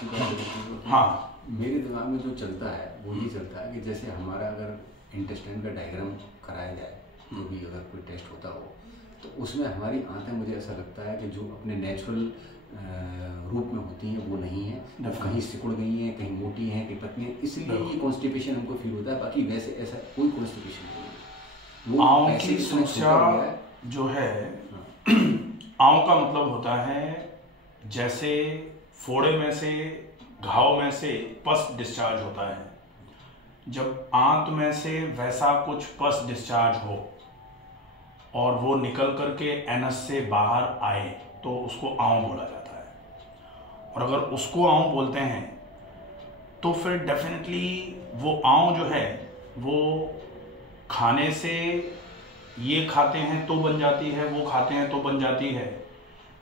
हाँ, मेरे दिमाग में जो चलता है वो ये चलता है कि जैसे हमारा अगर इंटेस्टाइन का डायग्राम कराया जाए, जो भी अगर कोई टेस्ट होता हो, तो उसमें हमारी आंतें, मुझे ऐसा लगता है कि जो अपने नेचुरल रूप में होती हैं वो नहीं है, कहीं सिकुड़ गई हैं, कहीं मोटी हैं, कहीं पतली हैं, इसलिए ये कॉन्स्टिपेशन हमको फील होता है। बाकी वैसे ऐसा कोई कॉन्स्टिपेशन नहीं है। वो आंव की समस्या जो है, आंव का मतलब होता है जैसे फोड़े में से, घाव में से पस डिस्चार्ज होता है। जब आंत में से वैसा कुछ पस डिस्चार्ज हो और वो निकल करके एनस से बाहर आए तो उसको आंव बोला जाता है। और अगर उसको आंव बोलते हैं तो फिर डेफिनेटली वो आंव जो है वो खाने से, ये खाते हैं तो बन जाती है, वो खाते हैं तो बन जाती है।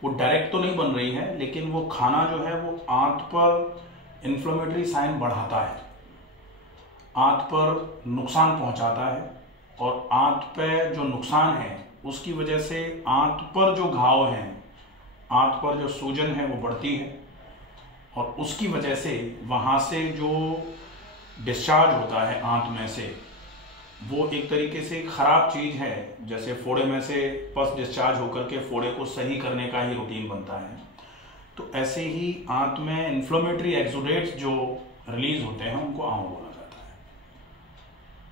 वो डायरेक्ट तो नहीं बन रही है, लेकिन वो खाना जो है वो आंत पर इन्फ्लेमेटरी साइन बढ़ाता है, आंत पर नुकसान पहुंचाता है, और आंत पे जो नुकसान है उसकी वजह से आंत पर जो घाव हैं, आंत पर जो सूजन है वो बढ़ती है, और उसकी वजह से वहाँ से जो डिस्चार्ज होता है आंत में से, वो एक तरीके से खराब चीज़ है। जैसे फोड़े में से पस डिस्चार्ज होकर के फोड़े को सही करने का ही रूटीन बनता है, तो ऐसे ही आंत में इन्फ्लेमेटरी एक्सुडेट्स जो रिलीज होते हैं उनको आंव बोला जाता है।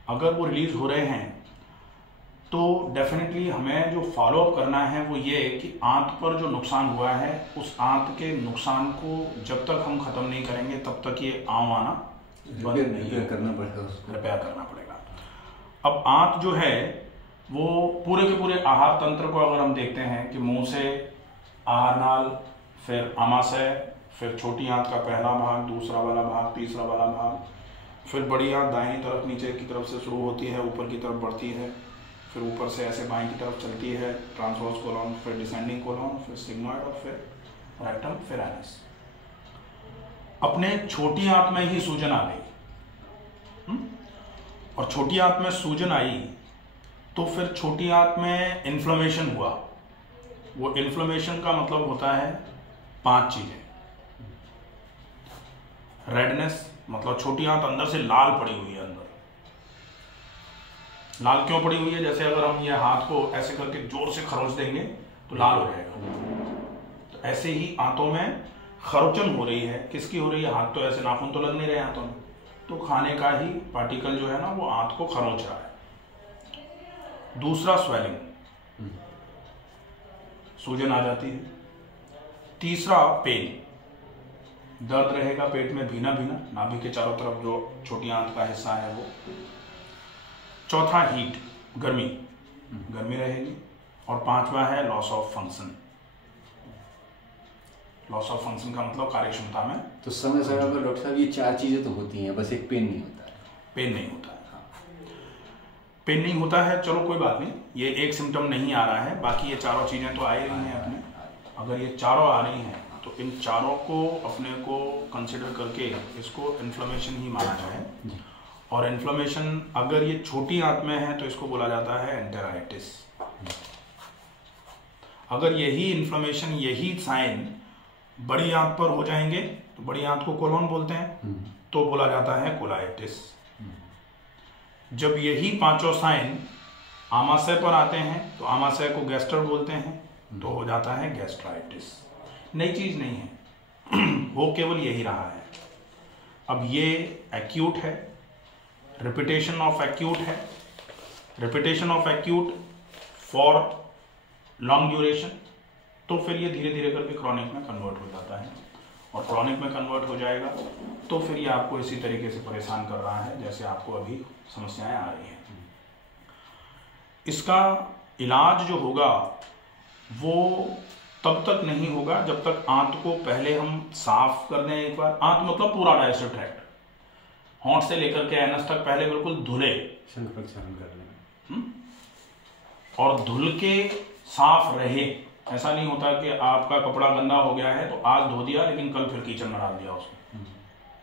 अगर वो रिलीज हो रहे हैं तो डेफिनेटली हमें जो फॉलोअप करना है वो ये कि आंत पर जो नुकसान हुआ है उस आंत के नुकसान को जब तक हम खत्म नहीं करेंगे तब तक ये आंव आना बंद नहीं, रिपेयर करना पड़ेगा, उसको रिपेयर करना पड़ेगा। अब आंत जो है वो पूरे के पूरे आहार तंत्र को अगर हम देखते हैं कि मुंह से आहार नाल, फिर आमाशय, फिर छोटी आंत का पहला भाग, दूसरा वाला भाग, तीसरा वाला भाग, फिर बड़ी आंत दाहिनी तरफ नीचे की तरफ से शुरू होती है, ऊपर की तरफ बढ़ती है, फिर ऊपर से ऐसे बाईं की तरफ चलती है, ट्रांसवर्स कोलॉन, फिर डिसेंडिंग कोलॉन, फिर सिग्मॉइड, और फिर रेक्टम, फिर एनस। अपने छोटी आंत में ही सूजन आ गई, और छोटी आंत में सूजन आई तो फिर छोटी आंत में इन्फ्लेमेशन हुआ। वो इन्फ्लेमेशन का मतलब होता है 5 चीजें। रेडनेस, मतलब छोटी आंत अंदर से लाल पड़ी हुई है, अंदर लाल क्यों पड़ी हुई है? जैसे अगर हम ये हाथ को ऐसे करके जोर से खरोच देंगे तो लाल हो जाएगा। तो ऐसे ही आंतों में खरोचन हो रही है। किसकी हो रही है? हाथ तो ऐसे, नाखून तो लग नहीं रहे हाथों में, तो खाने का ही पार्टिकल जो है ना वो आंत को खरोच रहा है। दूसरा स्वेलिंग, सूजन आ जाती है। तीसरा पेन, दर्द रहेगा पेट में, भीना भीना, नाभि के चारों तरफ जो छोटी आंत का हिस्सा है वो। चौथा हीट, गर्मी, गर्मी रहेगी। और 5वां है loss of function. Loss of function का मतलब कार्य क्षमता में। तो समय समय पर डॉक्टर साहब ये 4 चीजें तो होती हैं, बस एक पेन नहीं होता है। पेन नहीं होता है, पेन नहीं होता है, चलो कोई बात नहीं, ये एक सिम्टम नहीं आ रहा है, बाकी ये चारों चीजें तो आ ही रही हैं अपने। अगर ये चारों आ रही हैं तो इन चारों को अपने को कंसिडर करके इसको इन्फ्लेमेशन ही माना जाए। और इन्फ्लेमेशन अगर ये छोटी आंत में है तो इसको बोला जाता है एंटेराइटिस। अगर यही इन्फ्लेमेशन, यही साइन बड़ी आंत पर हो जाएंगे तो बड़ी आंत को कोलोन बोलते हैं, तो बोला जाता है कोलाइटिस। जब यही 5 साइन आमाशय पर आते हैं तो आमाशय को गैस्टर बोलते हैं, तो हो जाता है गैस्ट्राइटिस। नई चीज नहीं है, वो केवल यही रहा है। अब ये एक्यूट है, रिपीटेशन ऑफ एक्यूट है, repetition of acute for long duration, तो फिर ये धीरे धीरे करके क्रॉनिक में कन्वर्ट हो जाता है। और क्रॉनिक में कन्वर्ट हो जाएगा तो फिर ये आपको इसी तरीके से परेशान कर रहा है जैसे आपको अभी समस्याएं आ रही हैं। इसका इलाज जो होगा वो तब तक नहीं होगा जब तक आंत को पहले हम साफ कर दें एक बार। आंत मतलब पूरा डाइजेस्टिव ट्रैक्ट, होंठ से लेकर के एनस तक पहले बिल्कुल धुले, और धुल के साफ रहे। ऐसा नहीं होता कि आपका कपड़ा गंदा हो गया है तो आज धो दिया लेकिन कल फिर कीचड़ में डाल दिया उसको।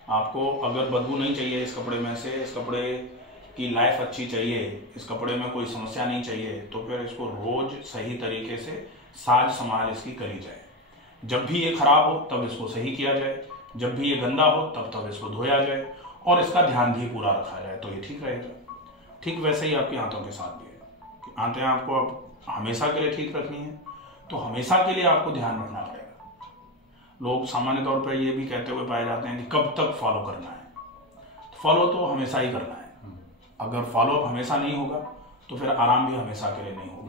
आपको अगर बदबू नहीं चाहिए इस कपड़े में से, इस कपड़े की लाइफ अच्छी चाहिए, इस कपड़े में कोई समस्या नहीं चाहिए, तो फिर इसको रोज सही तरीके से साज संभाल इसकी करी जाए। जब भी ये खराब हो तब इसको सही किया जाए, जब भी ये गंदा हो तब तब इसको धोया जाए और इसका ध्यान भी पूरा रखा जाए तो ये ठीक रहेगा। ठीक वैसे ही आपकी आंतों के साथ भी है कि आंतें आपको अब हमेशा के लिए ठीक रखनी है तो हमेशा के लिए आपको ध्यान रखना पड़ेगा। लोग सामान्य तौर पर ये भी कहते हुए पाए जाते हैं कि कब तक फॉलो करना है। फॉलो तो हमेशा ही करना है। अगर फॉलो अप हमेशा नहीं होगा तो फिर आराम भी हमेशा के लिए नहीं होगा।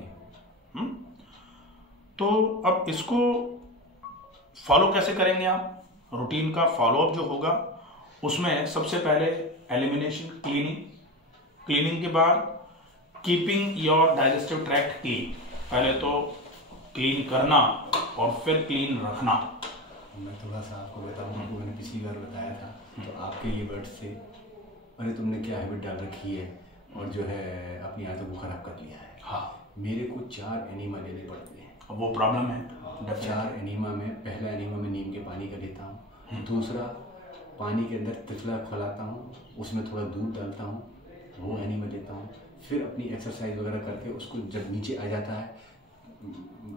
तो अब इसको फॉलो कैसे करेंगे आप? रूटीन का फॉलो अप जो होगा उसमें सबसे पहले एलिमिनेशन, क्लीनिंग के बाद keeping your digestive tract clean. पहले तो क्लीन करना और फिर क्लीन रखना। मैं थोड़ा सा आपको बताऊँ, आपको मैंने पिछली बार बताया था तो आपके ये वर्ड से अरे तुमने क्या हैबिट डाल रखी है और जो है अपनी आदतों को खराब कर लिया है। हाँ, मेरे को 4 एनीमा लेने पड़ते हैं। अब वो प्रॉब्लम है। 4 एनीमा में पहला एनीमा में नीम के पानी का लेता हूँ, दूसरा पानी के अंदर त्रिफला खौलाता हूँ, उसमें थोड़ा दूध डालता हूँ, वो एनीमा लेता हूँ। फिर अपनी एक्सरसाइज वगैरह करके उसको जब नीचे आ जाता है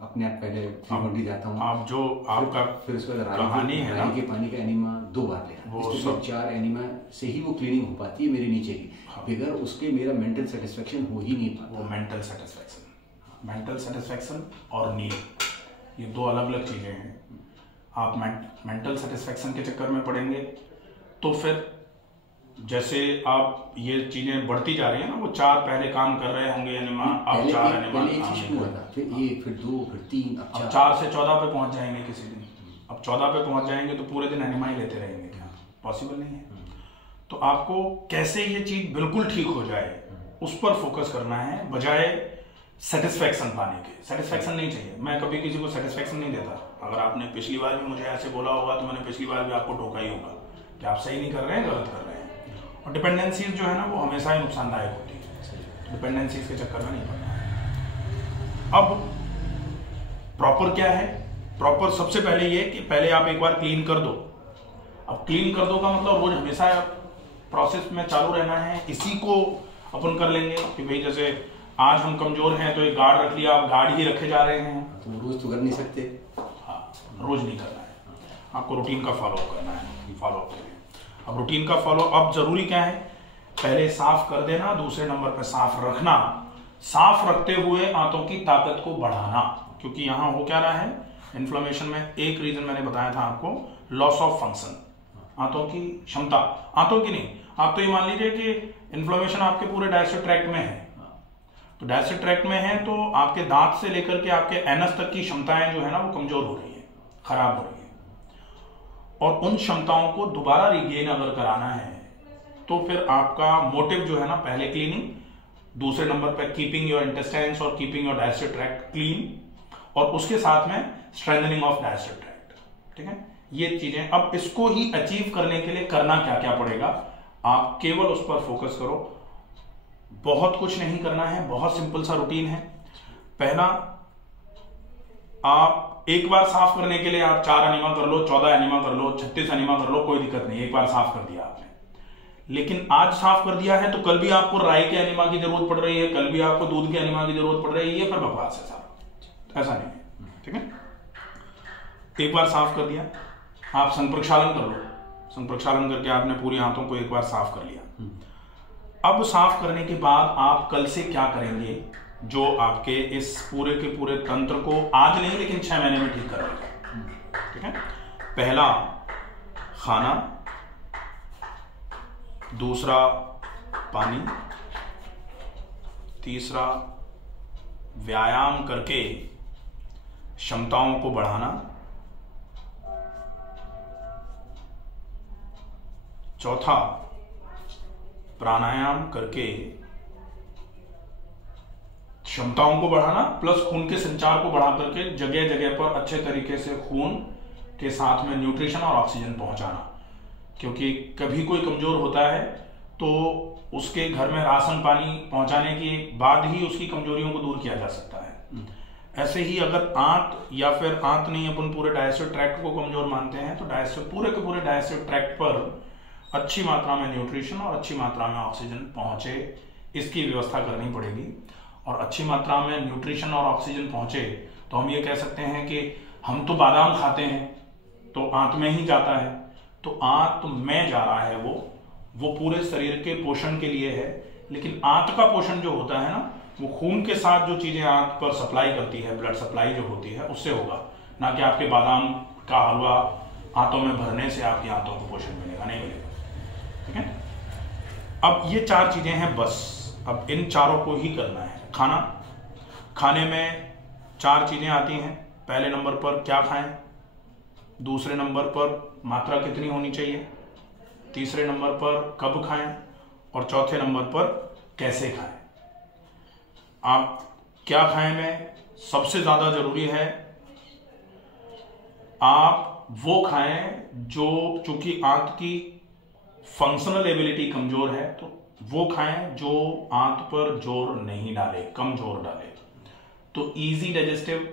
अपने आप पहले फ्रीक्वेंटली जाता हूँ। आप जो आपका फिर उसके बाद कहानी है ना, राई के पानी का एनीमा 2 बार लेना। वो सब 4 एनीमा से ही वो क्लीनिंग हो पाती है मेरे नीचे की। बगैर उसके मेरा मेंटल सेटिस्फेक्शन हो ही नहीं पाता। वो मेंटल सेटिस्फेक्शन और नींद ये 2 अलग अलग चीजें हैं। आप मेंटल सेटिस्फेक्शन के चक्कर में पड़ेंगे तो फिर जैसे आप ये चीजें बढ़ती जा रही है ना, वो 4 पहले काम कर रहे होंगे एनिमा, अब 4 एनिमा फिर 1 फिर 2 फिर 3 अब 4 से 14 पे पहुंच जाएंगे किसी दिन। अब 14 पे पहुंच जाएंगे तो पूरे दिन एनिमा ही लेते रहेंगे, क्या पॉसिबल नहीं है। तो आपको कैसे ये चीज बिल्कुल ठीक हो जाए उस पर फोकस करना है बजाय सेटिस्फेक्शन पाने के। सेटिस्फेक्शन नहीं चाहिए। मैं कभी किसी को सेटिस्फेक्शन नहीं देता। अगर आपने पिछली बार भी मुझे ऐसे बोला होगा तो मैंने पिछली बार भी आपको टोका ही होगा कि आप सही नहीं कर रहे हैं, गलत कर रहे हैं। और डिपेंडेंसीज जो है ना वो हमेशा ही नुकसानदायक होती है। डिपेंडेंसीज के चक्कर में नहीं पड़ना है। अब प्रॉपर क्या है? प्रॉपर सबसे पहले ये कि पहले आप एक बार क्लीन कर दो। अब क्लीन कर दो का मतलब रोज हमेशा प्रोसेस में चालू रहना है। इसी को अपन कर लेंगे कि भाई जैसे आज हम कमजोर हैं तो एक गार्ड रख लिया, आप गार्ड ही रखे जा रहे हैं तो रोज तो कर नहीं सकते। हाँ, रोज नहीं करना है। आपको रूटीन का फॉलो करना है। फॉलो अप के लिए अब रूटीन का फॉलो अप जरूरी क्या है? पहले साफ कर देना, दूसरे नंबर पर साफ रखना। साफ रखते हुए आंतों की ताकत को बढ़ाना, क्योंकि यहां हो क्या रहा है इन्फ्लेमेशन में। एक रीजन मैंने बताया था आपको, लॉस ऑफ फंक्शन, आंतों की क्षमता। आंतों की नहीं, आप तो ये मान लीजिए कि इन्फ्लेमेशन आपके पूरे डाइजेस्टिव ट्रैक्ट में है। तो डाइजेस्टिव ट्रैक्ट में है तो आपके दांत से लेकर के आपके एनस तक की क्षमताएं जो है ना वो कमजोर हो रही है, खराब हो रही है। और उन क्षमताओं को दोबारा रिगेन अगर कराना है तो फिर आपका मोटिव जो है ना, पहले क्लीनिंग, दूसरे नंबर पर कीपिंग योर इंटेस्टाइन्स और keeping your digestive tract clean, और उसके साथ में स्ट्रेंथनिंग ऑफ डाइजेस्टिव ट्रैक्ट। ठीक है, ये चीजें। अब इसको ही अचीव करने के लिए करना क्या क्या पड़ेगा, आप केवल उस पर फोकस करो। बहुत कुछ नहीं करना है, बहुत सिंपल सा रूटीन है। पहला, आप एक बार साफ करने के लिए आप 4 एनिमा कर लो, 14 एनिमा कर लो, 36 एनिमा कर लो, कोई दिक्कत नहीं। एक बार साफ कर दिया आपने, लेकिन आज साफ कर दिया है तो कल भी आपको राई के एनिमा की जरूरत पड़ रही है, कल भी आपको दूध के एनिमा की जरूरत पड़ रही है, ये फिर बकवास है सारा। ऐसा नहीं है। ठीक है, एक बार साफ कर दिया, आप संघ प्रक्षालन कर लो। संघ प्रक्षालन करके आपने पूरी आंतों को एक बार साफ कर लिया। अब साफ करने के बाद आप कल से क्या करेंगे जो आपके इस पूरे के पूरे तंत्र को आज नहीं लेकिन 6 महीने में ठीक करेगा। ठीक है, पहला खाना, दूसरा पानी, तीसरा व्यायाम करके क्षमताओं को बढ़ाना, चौथा प्राणायाम करके क्षमताओं को बढ़ाना प्लस खून के संचार को बढ़ा करके जगह जगह पर अच्छे तरीके से खून के साथ में न्यूट्रिशन और ऑक्सीजन पहुंचाना। क्योंकि कभी कोई कमजोर होता है तो उसके घर में राशन पानी पहुंचाने के बाद ही उसकी कमजोरियों को दूर किया जा सकता है। ऐसे ही अगर आंत या फिर आंत नहीं, अपन पूरे डाइजेस्टिव ट्रैक्ट को कमजोर मानते हैं तो डाइजेस्टिव पूरे के पूरे डाइजेस्टिव ट्रैक्ट पर अच्छी मात्रा में न्यूट्रिशन और अच्छी मात्रा में ऑक्सीजन पहुंचे, इसकी व्यवस्था करनी पड़ेगी। और अच्छी मात्रा में न्यूट्रिशन और ऑक्सीजन पहुंचे तो हम ये कह सकते हैं कि हम तो बादाम खाते हैं तो आंत में ही जाता है, तो आंत में जा रहा है वो पूरे शरीर के पोषण के लिए है। लेकिन आंत का पोषण जो होता है ना, वो खून के साथ जो चीजें आंत पर सप्लाई करती है, ब्लड सप्लाई जो होती है उससे होगा, ना कि आपके बादाम का हलवा आंतों में भरने से आपकी आंतों को पोषण मिलेगा, नहीं मिलेगा। ठीक है, अब ये 4 चीजें हैं बस। अब इन चारों को ही करना है। खाने में 4 चीजें आती हैं। पहले नंबर पर क्या खाएं, दूसरे नंबर पर मात्रा कितनी होनी चाहिए, तीसरे नंबर पर कब खाएं, और चौथे नंबर पर कैसे खाएं। आप क्या खाएं में सबसे ज्यादा जरूरी है आप वो खाएं जो, चूंकि आंत की फंक्शनल एबिलिटी कमजोर है, तो वो खाएं जो आंत पर जोर नहीं डाले, कम जोर डाले। तो इजी डाइजेस्टिव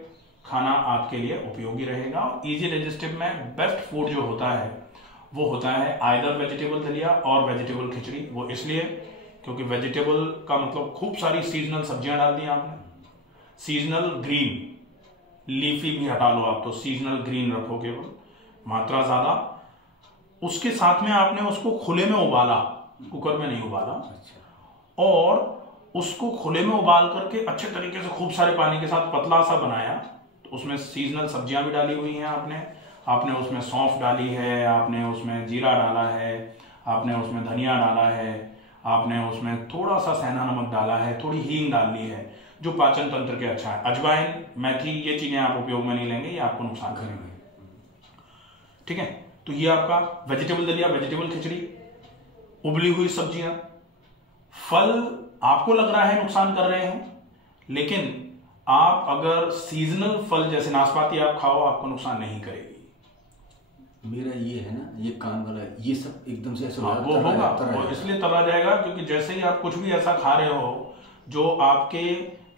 खाना आपके लिए उपयोगी रहेगा। इजी डाइजेस्टिव में बेस्ट फूड जो होता है वो होता है आइदर वेजिटेबल दलिया और वेजिटेबल खिचड़ी। वो इसलिए क्योंकि वेजिटेबल का मतलब खूब सारी सीजनल सब्जियां डाल दी आपने, सीजनल ग्रीन, लीफी भी हटा लो आप, तो सीजनल ग्रीन रखो केवल, मात्रा ज्यादा। उसके साथ में आपने उसको खुले में उबाला, कुकर में नहीं उबाला, और उसको खुले में उबाल करके अच्छे तरीके से खूब सारे पानी के साथ पतला सा बनाया। तो उसमें सीजनल सब्जियां भी डाली हुई हैं आपने उसमें सौंफ डाली है, आपने उसमें जीरा डाला है, आपने उसमें धनिया डाला है, आपने उसमें थोड़ा सा सेंधा नमक डाला है, थोड़ी हींग डाल ली है, जो पाचन तंत्र के अच्छा है। अजवाइन, मेथी, ये चीजें आप उपयोग में नहीं लेंगे, ये आपको नुकसान करेंगे। ठीक है, तो ये आपका वेजिटेबल दलिया, वेजिटेबल खिचड़ी, उबली हुई सब्जियां। फल आपको लग रहा है नुकसान कर रहे हैं, लेकिन आप अगर सीजनल फल जैसे नाशपाती आप खाओ, आपको नुकसान नहीं करेगी। मेरा ये है ना, ये कान वाला, ये सब एकदम से ऐसा वो होगा, वो इसलिए तला जाएगा क्योंकि जैसे ही आप कुछ भी ऐसा खा रहे हो जो आपके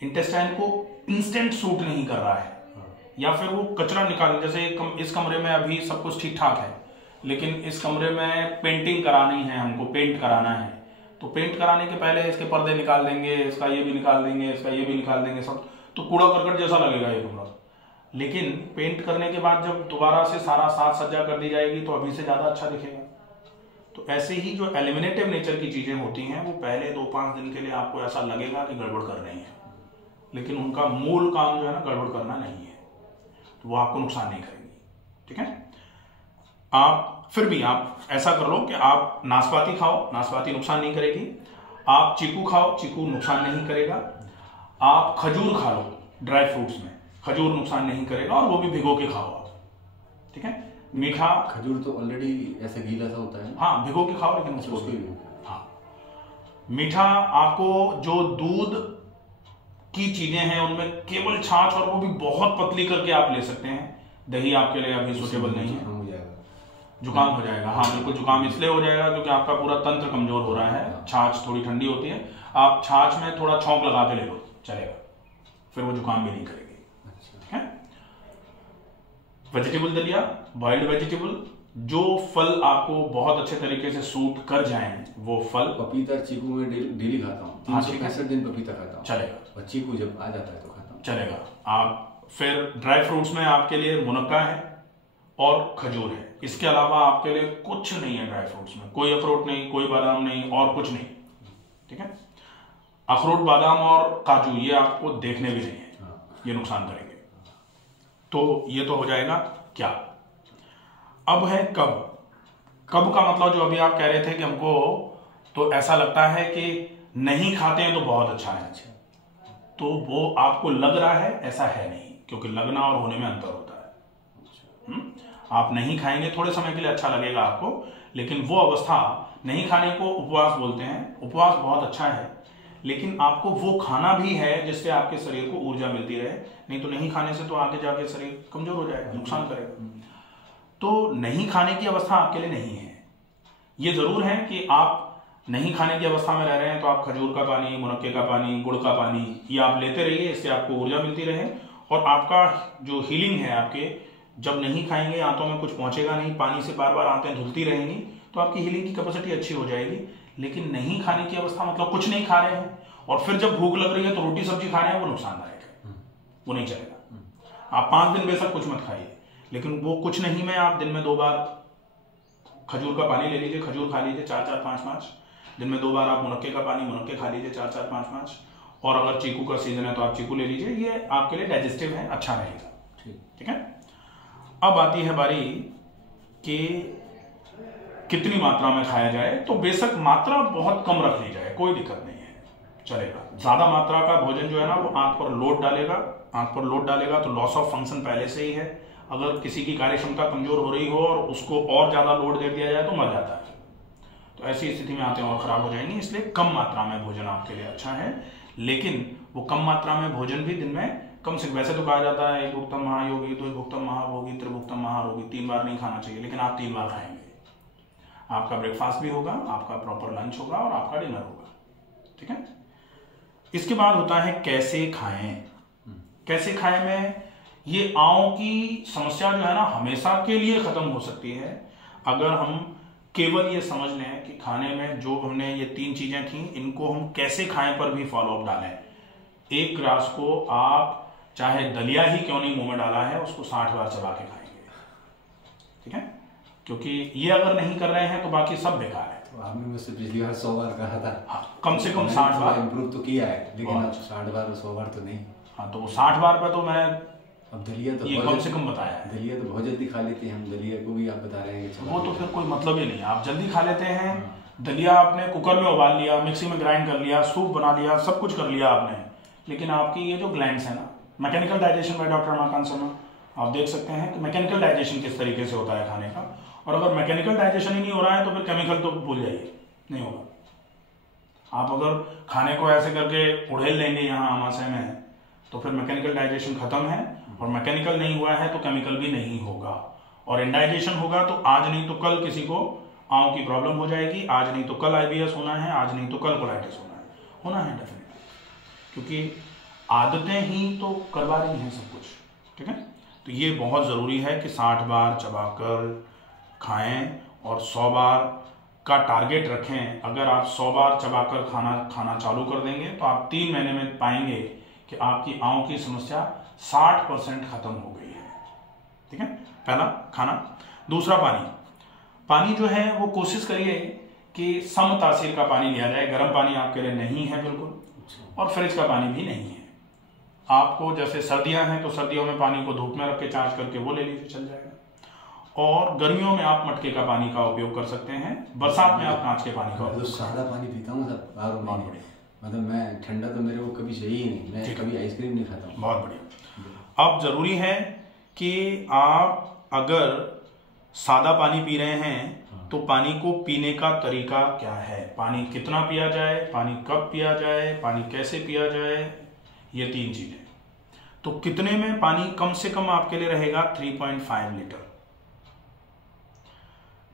इंटेस्टाइन को इंस्टेंट सूट नहीं कर रहा है, या फिर वो कचरा निकाल, जैसे इस कमरे में अभी सब कुछ ठीक ठाक है, लेकिन इस कमरे में पेंटिंग करानी है, हमको पेंट कराना है, तो पेंट कराने के पहले इसके पर्दे निकाल देंगे, इसका ये भी निकाल देंगे, इसका ये भी निकाल देंगे, सब तो कूड़ा करकट जैसा लगेगा ये कमरा। लेकिन पेंट करने के बाद जब दोबारा से सारा साज सज्जा कर दी जाएगी तो अभी से ज्यादा अच्छा दिखेगा। तो ऐसे ही जो एलिमिनेटिव नेचर की चीजें होती हैं, वो पहले 2-5 दिन के लिए आपको ऐसा लगेगा कि गड़बड़ कर रही है, लेकिन उनका मूल काम जो है ना, गड़बड़ करना नहीं है, तो वो आपको नुकसान नहीं करेंगी। ठीक है, आप फिर भी आप ऐसा कर लो कि आप नाशपाती खाओ, नाशपाती नुकसान नहीं करेगी। आप चीकू खाओ, चीकू नुकसान नहीं करेगा। आप खजूर खा लो, ड्राई फ्रूट्स में खजूर नुकसान नहीं करेगा, और वो भी भिगो के खाओ आप। ठीक है, मीठा, खजूर तो ऑलरेडी ऐसा गीला सा होता है, हाँ भिगो के खाओ, लेकिन उसको भी, हाँ। मीठा आपको जो दूध की चीजें हैं उनमें केवल छाछ, और वो भी बहुत पतली करके आप ले सकते हैं। दही आपके लिए अभी सूटेबल नहीं है, जुकाम हो जाएगा। हाँ बिल्कुल, जुकाम इसलिए हो जाएगा क्योंकि आपका पूरा तंत्र कमजोर हो रहा है। छाछ थोड़ी ठंडी होती है, आप छाछ में थोड़ा छौंक लगा के ले लो, चलेगा, फिर वो जुकाम भी नहीं करेगी। ठीक है, वेजिटेबल दलिया, बॉइल्ड वेजिटेबल, जो फल आपको बहुत अच्छे तरीके से सूट कर जाएं वो फल। पपीता चीकू में डेली खाता हूँ, 365 दिन पपीता खाता हूँ, चलेगा। और चीकू जब आ जाता है तो खाता हूँ, चलेगा। आप फिर ड्राई फ्रूट्स में आपके लिए मुनक्का है और खजूर है, इसके अलावा आपके लिए कुछ नहीं है ड्राई फ्रूट्स में, कोई अखरोट नहीं, कोई बादाम नहीं, और कुछ नहीं। ठीक है, अखरोट, बादाम और काजू ये आपको देखने भी नहीं है, ये नुकसान करेंगे। तो ये तो हो जाएगा क्या। अब है कब। कब का मतलब जो अभी आप कह रहे थे कि हमको तो ऐसा लगता है कि नहीं खाते हैं तो बहुत अच्छा है, तो वो आपको लग रहा है, ऐसा है नहीं, क्योंकि लगना और होने में अंतर होता है। आप नहीं खाएंगे, थोड़े समय के लिए अच्छा लगेगा आपको, लेकिन वो अवस्था, नहीं खाने को उपवास बोलते हैं। उपवास बहुत अच्छा है, लेकिन आपको वो खाना भी है जिससे आपके शरीर को ऊर्जा मिलती रहे, नहीं तो नहीं खाने से तो आगे जाके शरीर कमजोर हो जाएगा, नुकसान करेगा। तो नहीं खाने की अवस्था आपके लिए नहीं है। ये जरूर है कि आप नहीं खाने की अवस्था में रह रहे हैं तो आप खजूर का पानी, मुनक्के का पानी, गुड़ का पानी ये आप लेते रहिए, इससे आपको ऊर्जा मिलती रहे, और आपका जो हीलिंग है, आपके जब नहीं खाएंगे आंतों में कुछ पहुंचेगा नहीं, पानी से बार बार आंतें धुलती रहेंगी, तो आपकी हीलिंग की कैपेसिटी अच्छी हो जाएगी। लेकिन नहीं खाने की अवस्था मतलब कुछ नहीं खा रहे हैं, और फिर जब भूख लग रही है तो रोटी सब्जी खा रहे हैं, वो नुकसानदायक है, वो नहीं चलेगा। आप 5 दिन बेशक कुछ मत खाइए, लेकिन वो कुछ नहीं में आप दिन में 2 बार खजूर का पानी ले लीजिए, खजूर खा लीजिए 4-4, 5-5 दिन में 2 बार। आप मुनक्के का पानी, मुनक्के खा लीजिए 4-4, 5-5। और अगर चीकू का सीजन है तो आप चीकू ले लीजिए, ये आपके लिए डाइजेस्टिव है, अच्छा रहेगा। ठीक है। अब आती है बारी कि कितनी मात्रा में खाया जाए। तो बेशक मात्रा बहुत कम रख ली जाए, कोई दिक्कत नहीं है, चलेगा। ज्यादा मात्रा का भोजन जो है ना वो आंख पर लोड डालेगा, आंख पर लोड डालेगा तो लॉस ऑफ फंक्शन पहले से ही है। अगर किसी की कार्य क्षमता कमजोर हो रही हो और उसको और ज्यादा लोड दे दिया जाए तो मर जाता है। तो ऐसी स्थिति में आते हैं और खराब हो जाएंगी। इसलिए कम मात्रा में भोजन आपके लिए अच्छा है, लेकिन वो कम मात्रा में भोजन भी दिन में कम से, वैसे तो कहा जाता है एक भुक्तम महायोगी, दो भुक्तम महाभोगी, त्रिभुक्तम महारोगी, 3 बार नहीं खाना चाहिए, लेकिन आप 3 बार खाएंगे। आपका ब्रेकफास्ट भी होगा, आपका प्रॉपर लंच होगा और आपका डिनर होगा। ठीक है। इसके बाद होता है कैसे खाएं। कैसे खाएं में ये आंव की समस्या जो है ना हमेशा के लिए खत्म हो सकती है अगर हम केवल ये समझ लें कि खाने में जो हमने ये 3 चीजें थी इनको हम कैसे खाएं पर भी फॉलो अप डालें। एक ग्रास को आप चाहे दलिया ही क्यों नहीं मुंह में डाला है उसको 60 बार चबा के खाएंगे। ठीक है। क्योंकि ये अगर नहीं कर रहे हैं तो बाकी सब बेकार है। तो आपने मुझसे पिछली बार 100 बार कहा था। हाँ, कम से कम 60 बार इम्प्रूव तो किया है, लेकिन अब 60 बार 100 बार तो नहीं। हाँ, तो वो 60 बार पे तो मैं अब दलिया तो ये कम से कम बताया है। दलिया तो बहुत जल्दी खा लेते हैं हम, दलिया को भी आप बता रहे हैं कि वो तो फिर कोई मतलब ही नहीं है। आप जल्दी खा लेते हैं। दलिया आपने कुकर में उबाल लिया, मिक्सी में ग्राइंड कर लिया, सूप बना लिया, सब कुछ कर लिया आपने, लेकिन आपकी ये जो ग्लैंड्स है ना, mechanical digestion by doctor Ramakant Sharma, आप देख सकते हैं कि मैकेनिकल डाइजेशन किस तरीके से होता है खाने का। और अगर मैकेनिकल डाइजेशन ही नहीं हो रहा है तो फिर केमिकल तो भूल जाइए, नहीं होगा। आप अगर खाने को ऐसे करके उड़ेल देंगे यहाँ आमाशय में तो फिर मैकेनिकल डाइजेशन खत्म है, और मैकेनिकल नहीं हुआ है तो केमिकल भी नहीं होगा। और इनडाइजेशन होगा तो आज नहीं तो कल किसी को आंव की प्रॉब्लम हो जाएगी, आज नहीं तो कल IBS होना है, आज नहीं तो कल कोलाइटिस होना है डेफिनेटली, क्योंकि आदतें ही तो करवा रही हैं सब कुछ। ठीक है। तो ये बहुत ज़रूरी है कि 60 बार चबाकर खाएं और 100 बार का टारगेट रखें। अगर आप 100 बार चबाकर खाना चालू कर देंगे तो आप 3 महीने में पाएंगे कि आपकी आंव की समस्या 60% खत्म हो गई है। ठीक है। पहला खाना। दूसरा पानी जो है वो कोशिश करिए कि सम तासीर का पानी लिया जाए। गर्म पानी आपके लिए नहीं है बिल्कुल, और फ्रिज का पानी भी नहीं है। आपको जैसे सर्दियां हैं तो सर्दियों में पानी को धूप में रख के चार्ज करके वो ले लीजिए, चल जाएगा। और गर्मियों में आप मटके का पानी का उपयोग कर सकते हैं, बरसात में आप कांच के पानी का उपयोग। तो सादा पानी पीता हूँ सर, मतलब मैं ठंडा तो मेरे को कभी चाहिए ही नहीं, मैं कभी आइसक्रीम नहीं खाता हूँ। बहुत बढ़िया। अब जरूरी है कि आप अगर सादा पानी पी रहे हैं तो पानी को पीने का तरीका क्या है, पानी कितना पिया जाए, पानी कब पिया जाए, पानी कैसे पिया जाए, ये 3 चीजें। तो कितने में पानी कम से कम आपके लिए रहेगा 3.5 लीटर।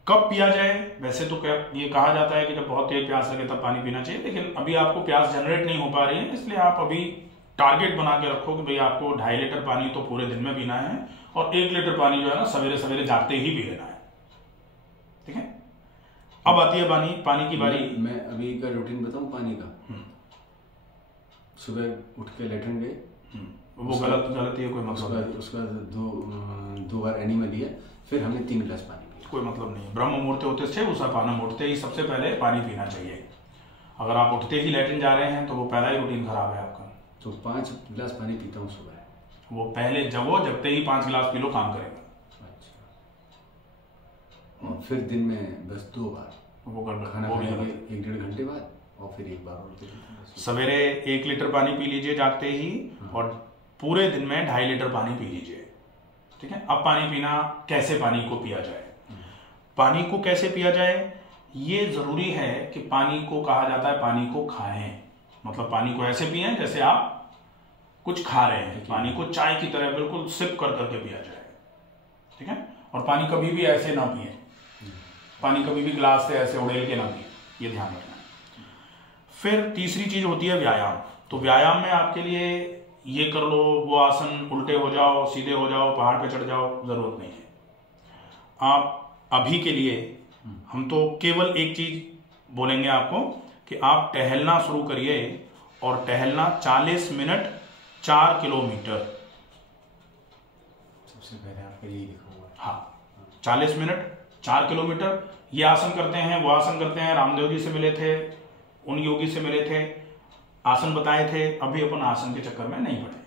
कब पिया जाए, वैसे तो क्या ये कहा जाता है कि जब बहुत तेज प्यास लगे तब पानी पीना चाहिए, लेकिन अभी आपको प्यास जनरेट नहीं हो पा रही है, इसलिए आप अभी टारगेट बना के रखो कि भाई आपको 2.5 लीटर पानी तो पूरे दिन में पीना है, और 1 लीटर पानी जो है ना सवेरे सवेरे जागते ही पी लेना है। ठीक है। अब आती है पानी की बारी। मैं अभी का रूटीन बताऊं पानी का। सुबह उठ के लेटन गए, वो गलत ही है, कोई मतलब। उसका 2 बार एनिमल लिया, फिर हमने 3 गिलास पानी पिया। कोई मतलब नहीं है। ब्रह्म मुहूर्त होते से उषा पानम, उठते ही सबसे पहले पानी पीना चाहिए। अगर आप उठते ही लेटिन जा रहे हैं तो वो पहला ही रूटीन खराब है आपका। तो 5 गिलास पानी पीता हूँ सुबह। वो पहले जगते ही 5 गिलास पी लो, काम करेगा। अच्छा। और फिर दिन में बस 2 बार, वो खाना खाने के 1-1.5 घंटे बाद, और फिर 1 बार और। सवेरे 1 लीटर पानी पी लीजिए जागते ही, और पूरे दिन में 2.5 लीटर पानी पी लीजिए। ठीक है। अब पानी पीना, कैसे पानी को पिया जाए। पानी को कैसे पिया जाए, ये जरूरी है कि पानी को कहा जाता है पानी को खाएं, मतलब पानी को ऐसे पिएं जैसे आप कुछ खा रहे हैं। पानी को चाय की तरह बिल्कुल सिप कर करके पिया जाए। ठीक है। और पानी कभी भी ऐसे ना पिए, पानी कभी भी ग्लास से ऐसे उड़ेल के ना पिए, ये ध्यान रखना है। फिर तीसरी चीज होती है व्यायाम। तो व्यायाम में आपके लिए ये कर लो, वो आसन, उल्टे हो जाओ, सीधे हो जाओ, पहाड़ पे चढ़ जाओ, जरूरत नहीं है। आप अभी के लिए हम तो केवल एक चीज बोलेंगे आपको कि आप टहलना शुरू करिए, और टहलना 40 मिनट 4 किलोमीटर। सबसे पहले आपको यही लिखूंगा। हाँ, 40 मिनट 4 किलोमीटर ये आसन करते हैं, वो आसन करते हैं। रामदेव जी से मिले थे, उन योगी से मिले थे, आसन बताए थे। अभी अपन आसन के चक्कर में नहीं पड़े,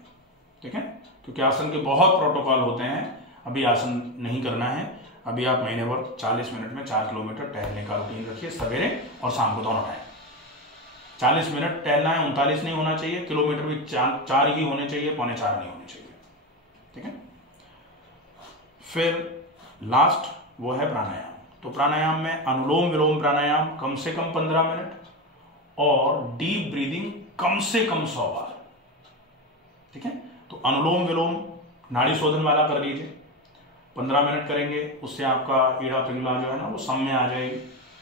ठीक है, क्योंकि आसन के बहुत प्रोटोकॉल होते हैं। अभी आसन नहीं करना है। अभी आप महीने भर 40 मिनट में 4 किलोमीटर टहलने का रूटीन रखिए, सवेरे और शाम को दोनों टाइम। 40 मिनट टहलना है, 39 नहीं होना चाहिए। किलोमीटर भी 4 ही होने चाहिए, 3.25 नहीं होने चाहिए, ठीक है। फिर लास्ट वो है प्राणायाम। तो प्राणायाम में अनुलोम विलोम प्राणायाम कम से कम 15 मिनट और डीप ब्रीदिंग कम से कम 100 बार, ठीक है। तो अनुलोम विलोम नाड़ी शोधन वाला कर लीजिए, 15 मिनट करेंगे, उससे आपका ईड़ा पिंगला जो है ना वो सम में आ जाएगी,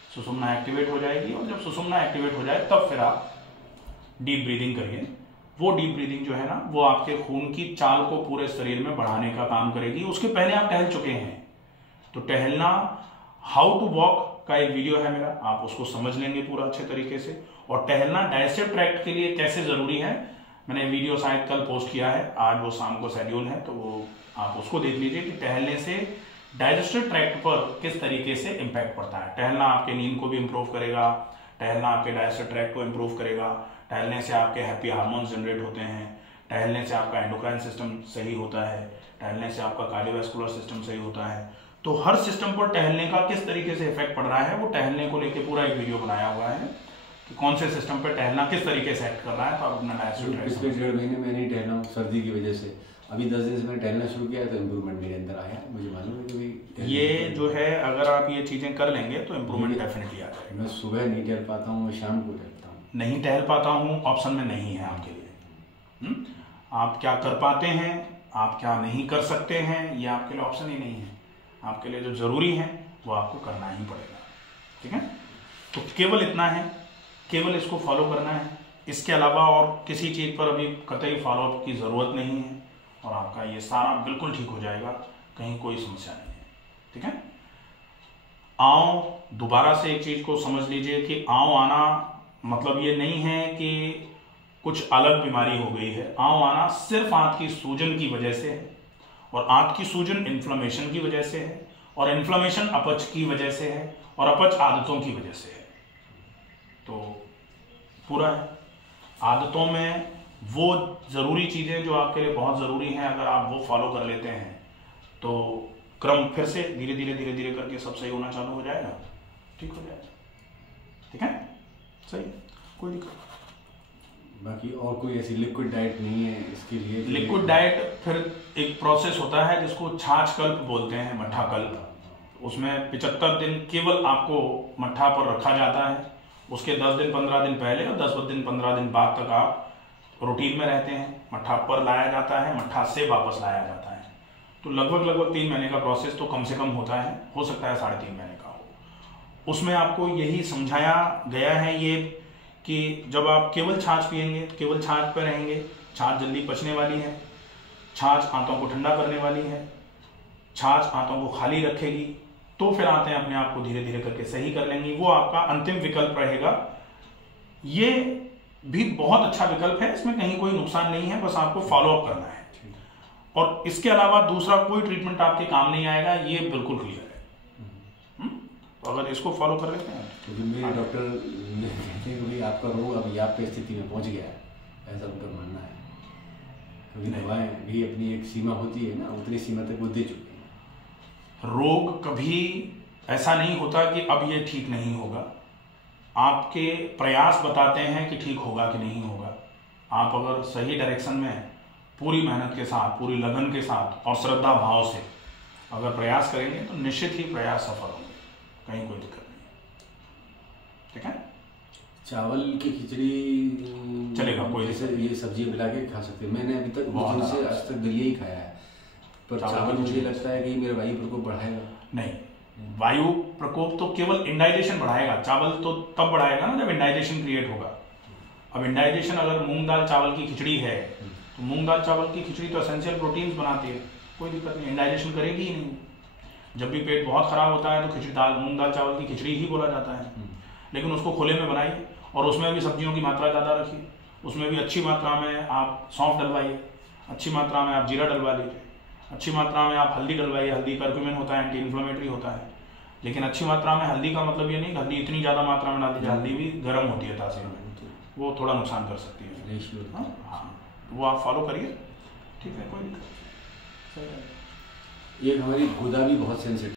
सुषुम्ना एक्टिवेट हो जाएगी। और जब सुषुम्ना एक्टिवेट हो जाए तब फिर आप डीप ब्रीदिंग करिए। वो डीप ब्रीदिंग जो है ना वो आपके खून की चाल को पूरे शरीर में बढ़ाने का काम करेगी। उसके पहले आप टहल चुके हैं, तो टहलना हाउ टू वॉक का एक वीडियो है मेरा, आप उसको समझ लेंगे पूरा अच्छे तरीके से। और टहलना डाइजेस्टिव ट्रैक्ट के लिए कैसे जरूरी है, मैंने वीडियो शायद कल पोस्ट किया है, आज वो शाम को शेड्यूल है, तो वो आप उसको देख लीजिए कि टहलने से डाइजेस्टिव ट्रैक्ट पर किस तरीके से इम्पैक्ट पड़ता है। टहलना आपके नींद को भी इम्प्रूव करेगा, टहलना आपके डाइजेस्टिव ट्रैक्ट को इम्प्रूव करेगा, टहलने से आपके हैप्पी हार्मोन्स जनरेट होते हैं, टहलने से आपका एंडोक्राइन सिस्टम सही होता है, टहलने से आपका कार्डियोवैस्कुलर सिस्टम सही होता है। तो हर सिस्टम पर टहलने का किस तरीके से इफेक्ट पड़ रहा है, वो टहलने को लेकर पूरा एक वीडियो बनाया हुआ है कि कौन से सिस्टम पर टहलना किस तरीके से एक्ट कर रहा है। तो आप अपना डाइजेस्टिव ट्रैक्ट पिछले 1.5 महीने में नहीं टहला हूँ सर्दी की वजह से। अभी 10 दिन से मैंने टहलना शुरू किया तो इम्प्रूवमेंट मेरे अंदर आया, मुझे मालूम है कि ये जो है अगर आप ये चीजें कर लेंगे तो इम्प्रूवमेंट डेफिनेटली आ जाएगा। मैं सुबह नहीं टहल पाता हूँ, मैं शाम को टहलता हूँ। नहीं टहल पाता हूँ ऑप्शन में नहीं है आपके लिए। आप क्या कर पाते हैं, आप क्या नहीं कर सकते हैं, ये आपके लिए ऑप्शन ही नहीं है। आपके लिए जो जरूरी है वो आपको करना ही पड़ेगा, ठीक है। तो केवल इतना है, केवल इसको फॉलो करना है। इसके अलावा और किसी चीज पर अभी कतई फॉलोअप की जरूरत नहीं है और आपका ये सारा बिल्कुल ठीक हो जाएगा, कहीं कोई समस्या नहीं है, ठीक है। आंव, दोबारा से एक चीज को समझ लीजिए कि आंव आना मतलब ये नहीं है कि कुछ अलग बीमारी हो गई है। आंव आना सिर्फ आंत की सूजन की वजह से है, और आंत की सूजन इन्फ्लेमेशन की वजह से है, और इन्फ्लेमेशन अपच की वजह से है, और अपच आदतों की वजह से है। तो पूरा है आदतों में वो जरूरी चीजें जो आपके लिए बहुत जरूरी हैं, अगर आप वो फॉलो कर लेते हैं तो क्रम फिर से धीरे धीरे धीरे धीरे करके सब सही होना चालू हो जाएगा, ठीक हो जाएगा, ठीक है, सही, कोई दिक्कत। बाकी और कोई ऐसी लिक्विड डाइट नहीं है इसके लिए? लिक्विड डाइट फिर एक प्रोसेस होता है जिसको छाछ कल्प बोलते हैं, मट्ठा कल्प। उसमें 75 दिन केवल आपको मट्ठा पर रखा जाता है। उसके 10 दिन 15 दिन पहले और 10 दिन 15 दिन बाद तक आप रूटीन में रहते हैं। मट्ठा पर लाया जाता है, मट्ठा से वापस लाया जाता है। तो लगभग 3 महीने का प्रोसेस तो कम से कम होता है, हो सकता है 3.5 महीने का हो। उसमें आपको यही समझाया गया है ये कि जब आप केवल छाछ पिएंगे, केवल छाछ पर रहेंगे, छाछ जल्दी पचने वाली है, छाछ आंतों को ठंडा करने वाली है, छाछ आंतों को खाली रखेगी, तो फिर आंतें अपने आप को धीरे धीरे करके सही कर लेंगी। वो आपका अंतिम विकल्प रहेगा। ये भी बहुत अच्छा विकल्प है, इसमें कहीं कोई नुकसान नहीं है, बस आपको फॉलोअप करना है। और इसके अलावा दूसरा कोई ट्रीटमेंट आपके काम नहीं आएगा, ये बिल्कुल क्लियर है। तो अगर इसको फॉलो कर लेते हैं, क्योंकि मेरे डॉक्टर कहते हैं कि भाई आपका रोग अभी आपकी स्थिति में पहुंच गया है, ऐसा उनका मानना है। क्योंकि दवाएं भी अपनी एक सीमा होती है ना, उतनी सीमा तक वो दे चुके हैं। रोग कभी ऐसा नहीं होता कि अब ये ठीक नहीं होगा। आपके प्रयास बताते हैं कि ठीक होगा कि नहीं होगा। आप अगर सही डायरेक्शन में पूरी मेहनत के साथ, पूरी लगन के साथ और श्रद्धा भाव से अगर प्रयास करेंगे तो निश्चित ही प्रयास सफल होंगे, कहीं कोई दिक्कत नहीं है, ठीक है। चावल की खिचड़ी चलेगा, कोई जैसे ये सब्जी मिला के खा सकते हैं। मैंने अभी तक उस दिन से आज तक दलिया ही खाया है, पर चावल मुझे लगता है कि मेरा वायु प्रकोप बढ़ाएगा। नहीं, वायु प्रकोप तो केवल इंडाइजेशन बढ़ाएगा। चावल तो तब बढ़ाएगा ना जब इंडाइजेशन क्रिएट होगा। अब इंडाइजेशन अगर मूंग दाल चावल की खिचड़ी है तो मूंग दाल चावल की खिचड़ी तो एसेंशियल प्रोटीन्स बनाती है, कोई दिक्कत नहीं, इंडाइजेशन करेगी ही नहीं। जब भी पेट बहुत खराब होता है तो खिचड़ी दाल, मूंग दाल चावल की खिचड़ी ही बोला जाता है। लेकिन उसको खुले में बनाइए और उसमें भी सब्जियों की मात्रा ज़्यादा रखिए, उसमें भी अच्छी मात्रा में आप सौंफ डलवाइए, अच्छी मात्रा में आप जीरा डलवा लीजिए, अच्छी मात्रा में आप हल्दी डलवाइए। हल्दी करक्यूमिन होता है, एंटी इन्फ्लेमेटरी होता है। लेकिन अच्छी मात्रा में हल्दी का मतलब ये नहीं हल्दी इतनी ज़्यादा मात्रा में डाल दीजिए, हल्दी भी गर्म होती है तासीर में, वो थोड़ा नुकसान कर सकती है। हाँ, वो आप फॉलो करिए, ठीक है, कोई दिक्कत। एक हमारी गुदा भी बहुत सेंसिटिव